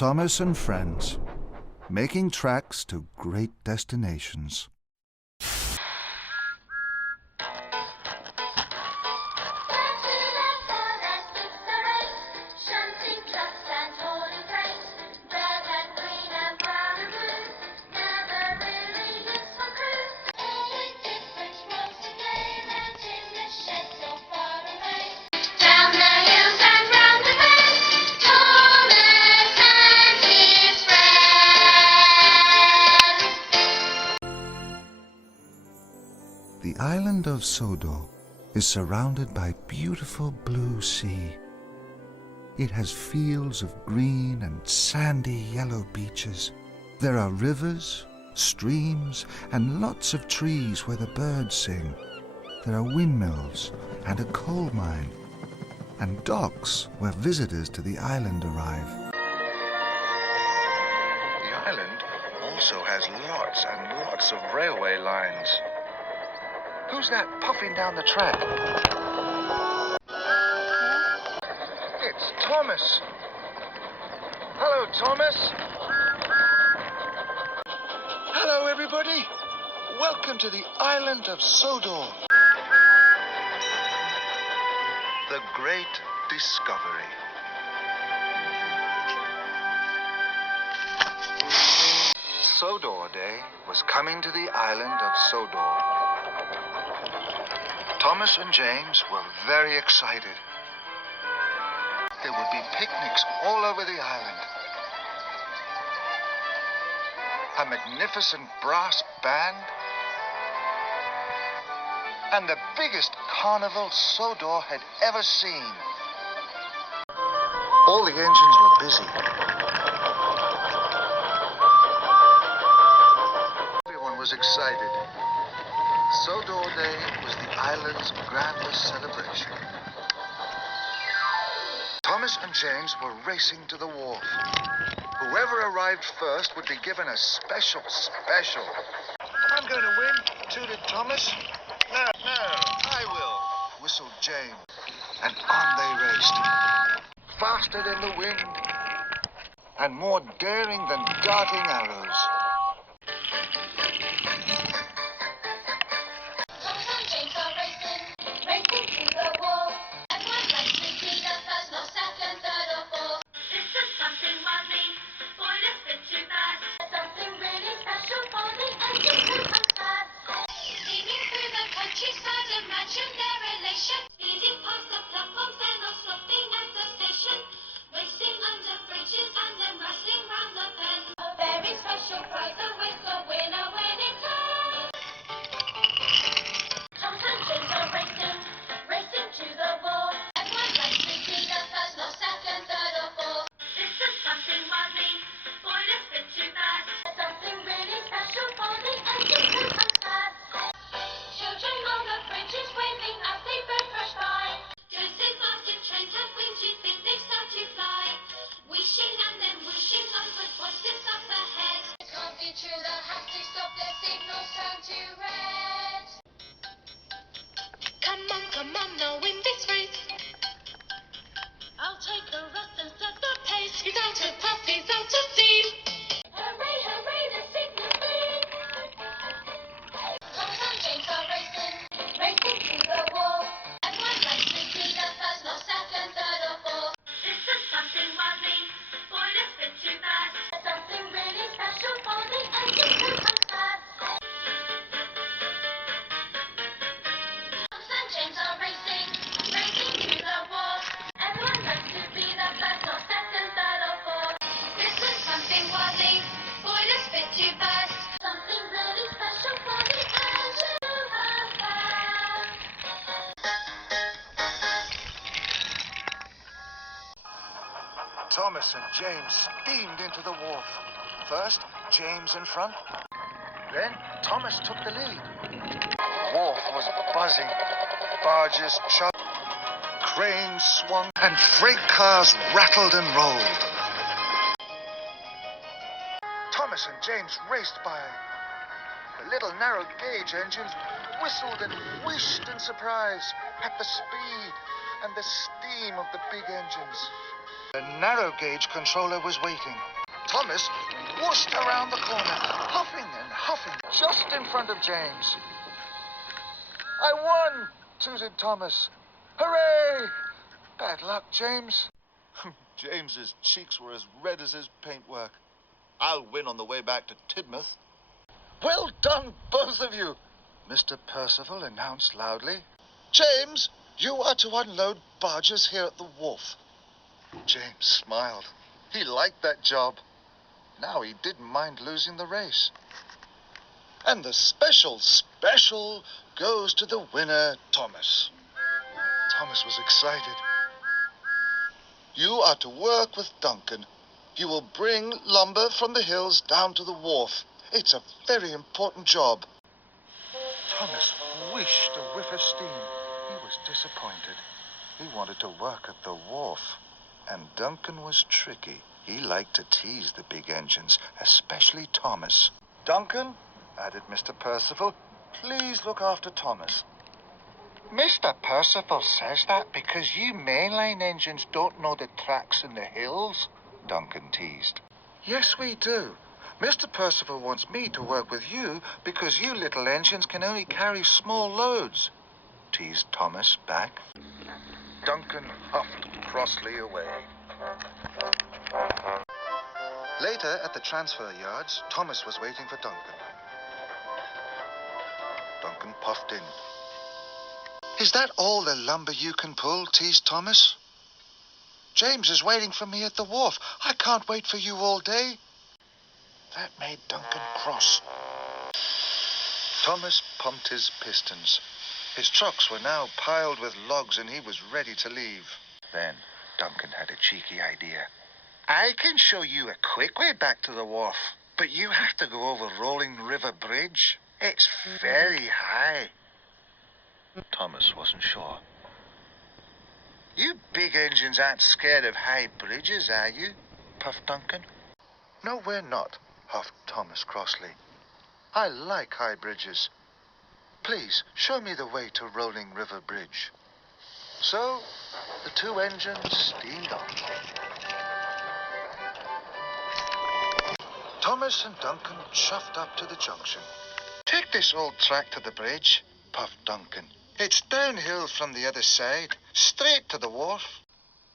Thomas and friends, making tracks to great destinations. The island of Sodor is surrounded by beautiful blue sea. It has fields of green and sandy yellow beaches. There are rivers, streams, and lots of trees where the birds sing. There are windmills and a coal mine, and docks where visitors to the island arrive. The island also has lots and lots of railway lines. Who's that puffing down the track? It's Thomas. Hello, Thomas. Hello, everybody. Welcome to the island of Sodor. The Great Discovery. Sodor Day was coming to the island of Sodor. Thomas and James were very excited. There would be picnics all over the island. A magnificent brass band, and the biggest carnival Sodor had ever seen. All the engines were busy. Everyone was excited. Sodor Day was the island's grandest celebration. Thomas and James were racing to the wharf. Whoever arrived first would be given a special. I'm going to win, tooted Thomas. No, I will, whistled James. And on they raced. Faster than the wind, and more daring than darting arrows. Come on, now win this race. I'll take the rest and set the pace. He's out to puff, he's out to sea. Hooray, hooray, the signal beat. Thomas and James are racing to the wall. Everyone likes to see the first, not second, third or fourth. This is something wildly, spoilers bit too bad. Something really special for the engine to come fast. James are racing to the wall. Everyone likes to be the first or second, third or fourth. This is something wildly, spoilers bit too fast. Something really special for the engine to come fast. Thomas and James steamed into the wharf. First, James in front. Then, Thomas took the lead. The wharf was buzzing. Barges chugged, cranes swung, and freight cars rattled and rolled. Thomas and James raced by. The little narrow-gauge engines whistled and whished in surprise at the speed and the steam of the big engines. The narrow gauge controller was waiting. Thomas whooshed around the corner, huffing and huffing, just in front of James. I won, tooted Thomas. Hooray! Bad luck, James. James's cheeks were as red as his paintwork. I'll win on the way back to Tidmouth. Well done, both of you, Mr. Percival announced loudly. James, you are to unload barges here at the wharf. James smiled. He liked that job. Now he didn't mind losing the race. And the special goes to the winner, Thomas. Thomas was excited. You are to work with Duncan. You will bring lumber from the hills down to the wharf. It's a very important job. Thomas wished a whiff of steam. He was disappointed. He wanted to work at the wharf. And Duncan was tricky. He liked to tease the big engines, especially Thomas. Duncan, added Mr. Percival, please look after Thomas. Mr. Percival says that because you mainline engines don't know the tracks in the hills, Duncan teased. Yes, we do. Mr. Percival wants me to work with you because you little engines can only carry small loads, teased Thomas back. Duncan huffed crossly away. Later, at the transfer yards, Thomas was waiting for Duncan. Duncan puffed in. Is that all the lumber you can pull? Teased Thomas. James is waiting for me at the wharf. I can't wait for you all day. That made Duncan cross. Thomas pumped his pistons. His trucks were now piled with logs and he was ready to leave. Then Duncan had a cheeky idea. I can show you a quick way back to the wharf, but you have to go over Rolling River Bridge. It's very high. Thomas wasn't sure. You big engines aren't scared of high bridges, are you? Puffed Duncan. No, we're not, huffed Thomas crossly. I like high bridges. Please, show me the way to Rolling River Bridge. So, the two engines steamed on. Thomas and Duncan chuffed up to the junction. Take this old track to the bridge, puffed Duncan. It's downhill from the other side, straight to the wharf.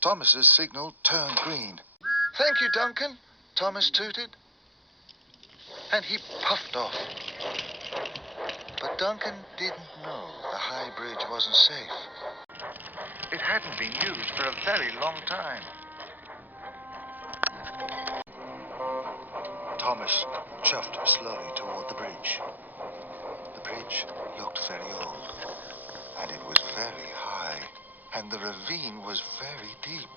Thomas's signal turned green. Thank you, Duncan, Thomas tooted. And he puffed off. But Duncan didn't know the high bridge wasn't safe. It hadn't been used for a very long time. Thomas chuffed slowly toward the bridge. The bridge looked very old, and it was very high, and the ravine was very deep.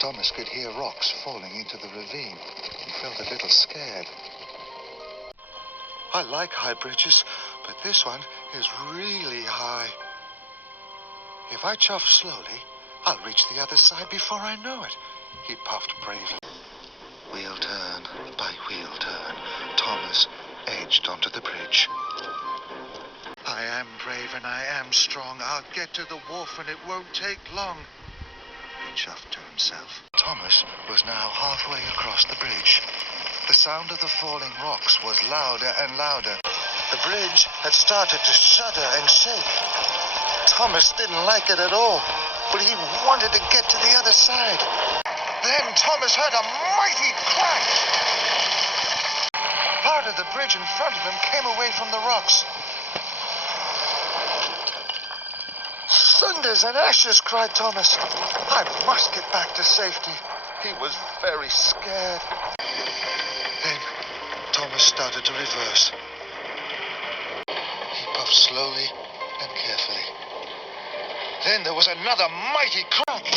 Thomas could hear rocks falling into the ravine. He felt a little scared. I like high bridges, but this one is really high. If I chuff slowly, I'll reach the other side before I know it, he puffed bravely. Wheel turn by wheel turn, Thomas edged onto the bridge. I am brave and I am strong. I'll get to the wharf and it won't take long, he chuffed to himself. Thomas was now halfway across the bridge. The sound of the falling rocks was louder and louder. The bridge had started to shudder and shake. Thomas didn't like it at all, but he wanted to get to the other side. Then Thomas heard a mighty crash. Part of the bridge in front of him came away from the rocks. Thunders and ashes, cried Thomas. I must get back to safety. He was very scared. Then Thomas started to reverse. He puffed slowly and carefully. Then there was another mighty crash.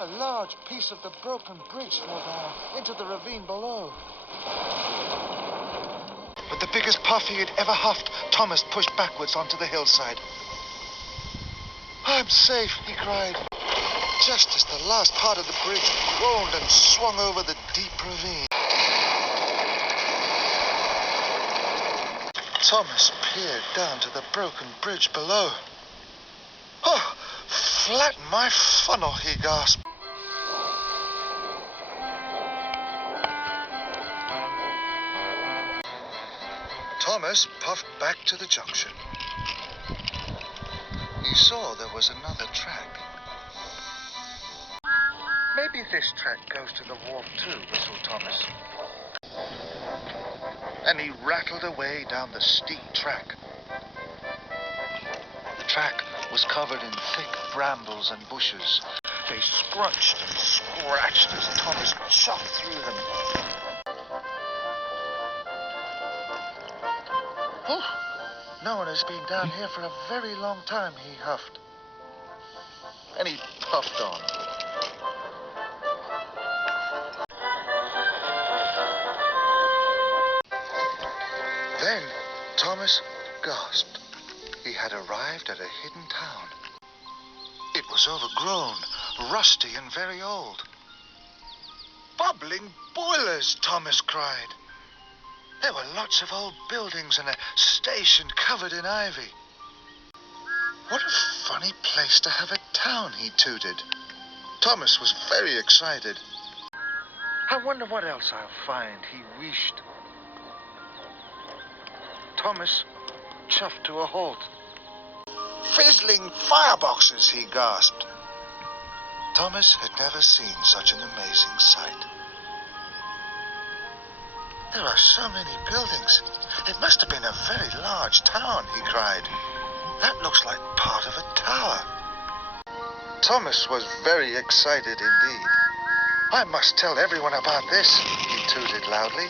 A large piece of the broken bridge fell down into the ravine below. With the biggest puff he had ever huffed, Thomas pushed backwards onto the hillside. I'm safe, he cried, just as the last part of the bridge rolled and swung over the deep ravine. Thomas peered down to the broken bridge below. Oh, flatten my funnel, he gasped. Thomas puffed back to the junction. He saw there was another track. Maybe this track goes to the wharf too, whistled Thomas. And he rattled away down the steep track. The track was covered in thick brambles and bushes. They scrunched and scratched as Thomas chopped through them. Oh, no one has been down here for a very long time, he huffed. And he puffed on. Then Thomas gasped. He had arrived at a hidden town. It was overgrown, rusty, and very old. Bubbling boilers, Thomas cried. There were lots of old buildings and a station covered in ivy. What a funny place to have a town, he tooted. Thomas was very excited. I wonder what else I'll find, he wished. Thomas chuffed to a halt. Fizzling fireboxes, he gasped. Thomas had never seen such an amazing sight. There are so many buildings. It must have been a very large town, he cried. That looks like part of a tower. Thomas was very excited indeed. I must tell everyone about this, he tooted loudly.